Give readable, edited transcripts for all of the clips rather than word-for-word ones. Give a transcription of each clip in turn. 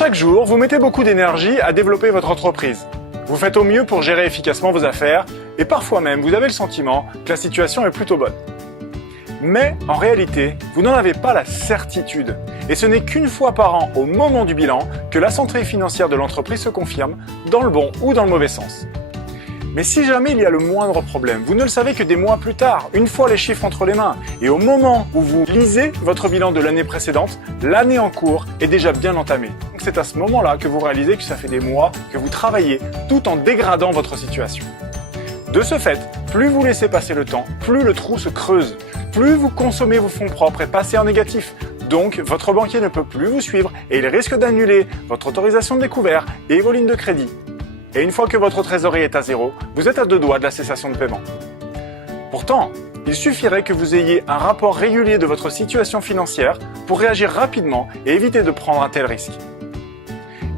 Chaque jour, vous mettez beaucoup d'énergie à développer votre entreprise. Vous faites au mieux pour gérer efficacement vos affaires et parfois même vous avez le sentiment que la situation est plutôt bonne. Mais en réalité, vous n'en avez pas la certitude. Et ce n'est qu'une fois par an, au moment du bilan, que la santé financière de l'entreprise se confirme, dans le bon ou dans le mauvais sens. Mais si jamais il y a le moindre problème, vous ne le savez que des mois plus tard, une fois les chiffres entre les mains. Et au moment où vous lisez votre bilan de l'année précédente, l'année en cours est déjà bien entamée. Donc c'est à ce moment-là que vous réalisez que ça fait des mois que vous travaillez tout en dégradant votre situation. De ce fait, plus vous laissez passer le temps, plus le trou se creuse. Plus vous consommez vos fonds propres et passez en négatif. Donc, votre banquier ne peut plus vous suivre et il risque d'annuler votre autorisation de découvert et vos lignes de crédit. Et une fois que votre trésorerie est à zéro, vous êtes à 2 doigts de la cessation de paiement. Pourtant, il suffirait que vous ayez un rapport régulier de votre situation financière pour réagir rapidement et éviter de prendre un tel risque.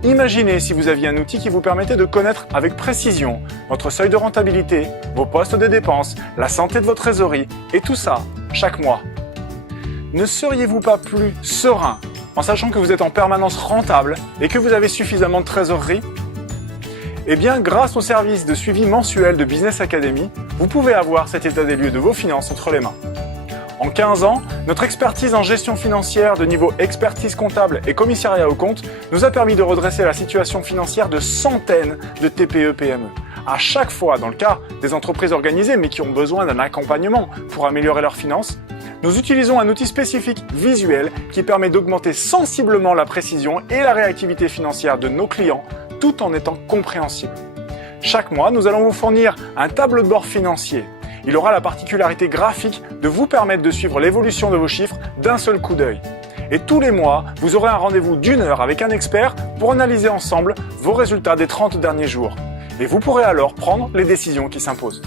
Imaginez si vous aviez un outil qui vous permettait de connaître avec précision votre seuil de rentabilité, vos postes de dépenses, la santé de votre trésorerie et tout ça chaque mois. Ne seriez-vous pas plus serein en sachant que vous êtes en permanence rentable et que vous avez suffisamment de trésorerie ? Eh bien, grâce au service de suivi mensuel de Business Academy, vous pouvez avoir cet état des lieux de vos finances entre les mains. En 15 ans, notre expertise en gestion financière de niveau expertise comptable et commissariat aux comptes nous a permis de redresser la situation financière de centaines de TPE-PME. À chaque fois, dans le cas des entreprises organisées mais qui ont besoin d'un accompagnement pour améliorer leurs finances, nous utilisons un outil spécifique visuel qui permet d'augmenter sensiblement la précision et la réactivité financière de nos clients tout en étant compréhensible. Chaque mois, nous allons vous fournir un tableau de bord financier. Il aura la particularité graphique de vous permettre de suivre l'évolution de vos chiffres d'un seul coup d'œil. Et tous les mois, vous aurez un rendez-vous d'1 heure avec un expert pour analyser ensemble vos résultats des 30 derniers jours. Et vous pourrez alors prendre les décisions qui s'imposent.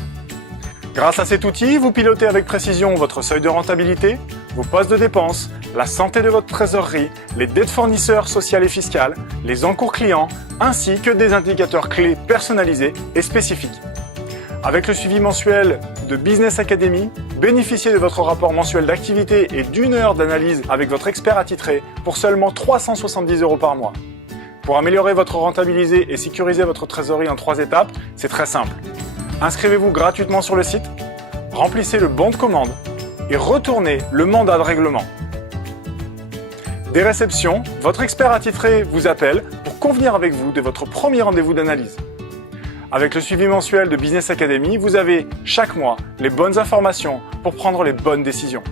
Grâce à cet outil, vous pilotez avec précision votre seuil de rentabilité, vos postes de dépenses, la santé de votre trésorerie, les dettes fournisseurs sociales et fiscales, les encours clients, ainsi que des indicateurs clés personnalisés et spécifiques. Avec le suivi mensuel de Business Academy, bénéficiez de votre rapport mensuel d'activité et d'1 heure d'analyse avec votre expert attitré pour seulement 370 € par mois. Pour améliorer votre rentabilité et sécuriser votre trésorerie en 3 étapes, c'est très simple. Inscrivez-vous gratuitement sur le site, remplissez le bon de commande et retournez le mandat de règlement. Dès réception, votre expert attitré vous appelle pour convenir avec vous de votre premier rendez-vous d'analyse. Avec le suivi mensuel de Business Academy, vous avez chaque mois les bonnes informations pour prendre les bonnes décisions.